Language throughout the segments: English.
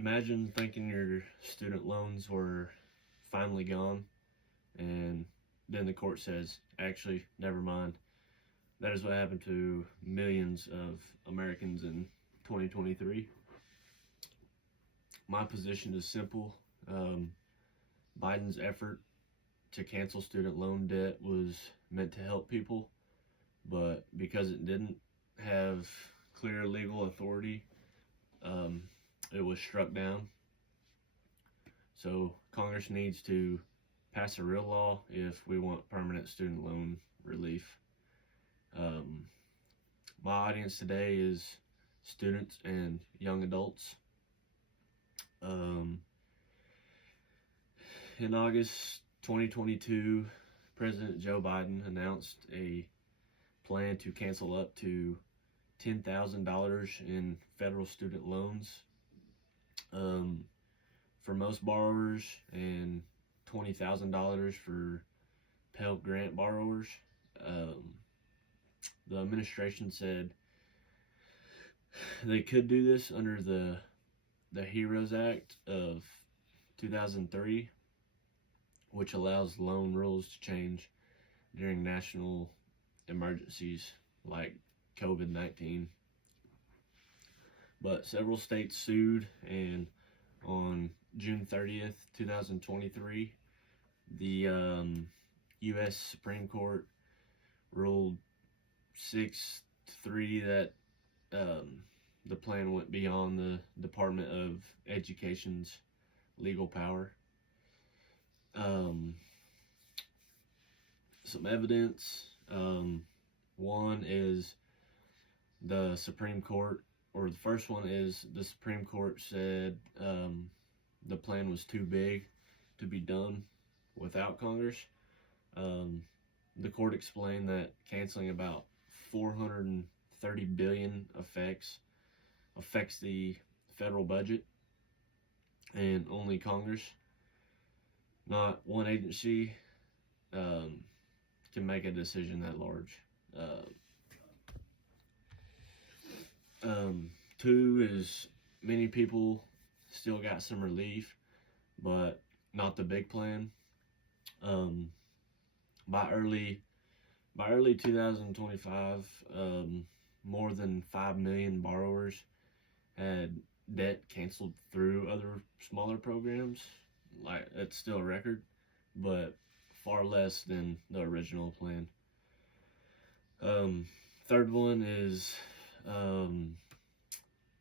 Imagine thinking your student loans were finally gone, and then the court says, actually, never mind. That is what happened to millions of Americans in 2023. My position is simple. Biden's effort to cancel student loan debt was meant to help people, but because it didn't have clear legal authority, um, it was struck down. So Congress needs to pass a real law if we want permanent student loan relief. Um, my audience today is students and young adults. In August 2022, President Joe Biden announced a plan to cancel up to $10,000 in federal student loans for most borrowers and $20,000 for Pell Grant borrowers. The administration said they could do this under the HEROES Act of 2003, which allows loan rules to change during national emergencies like COVID-19. But several states sued, and on June 30th, 2023, the U.S. Supreme Court ruled 6-3 that the plan went beyond the Department of Education's legal power. Some evidence. One is the Supreme Court, or the first one is the Supreme Court said the plan was too big to be done without Congress. The court explained that canceling about $430 billion affects the federal budget, and only Congress, not one agency, can make a decision that large. Two is many people still got some relief, but not the big plan. By early 2025, more than 5 million borrowers had debt canceled through other smaller programs. Like, it's still a record, but far less than the original plan. Third one is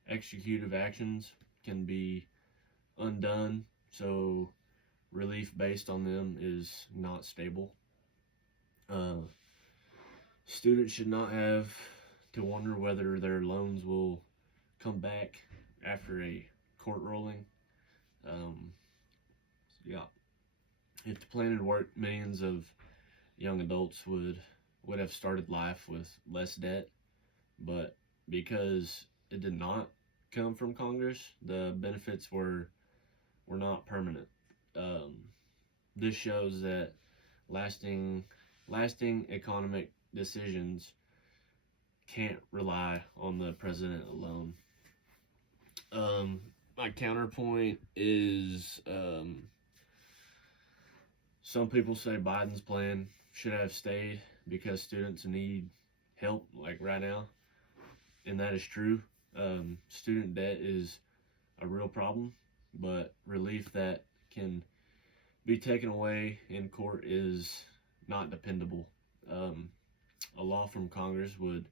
executive actions can be undone, so relief based on them is not stable. Students should not have to wonder whether their loans will come back after a court ruling. If the plan had worked, millions of young adults would have started life with less debt, but because it did not come from Congress, the benefits were not permanent. This shows that lasting economic decisions can't rely on the president alone. My counterpoint is some people say Biden's plan should have stayed because students need help, like right now, and that is true. Student debt is a real problem, but relief that can be taken away in court is not dependable. A law from Congress would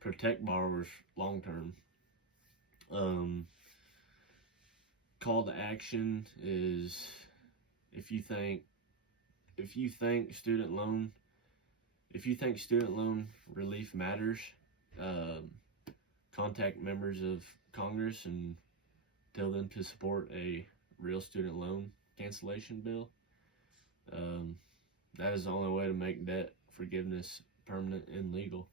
protect borrowers long term. Call to action is if you think student loan relief matters, contact members of Congress and tell them to support a real student loan cancellation bill. That is the only way to make debt forgiveness permanent and legal.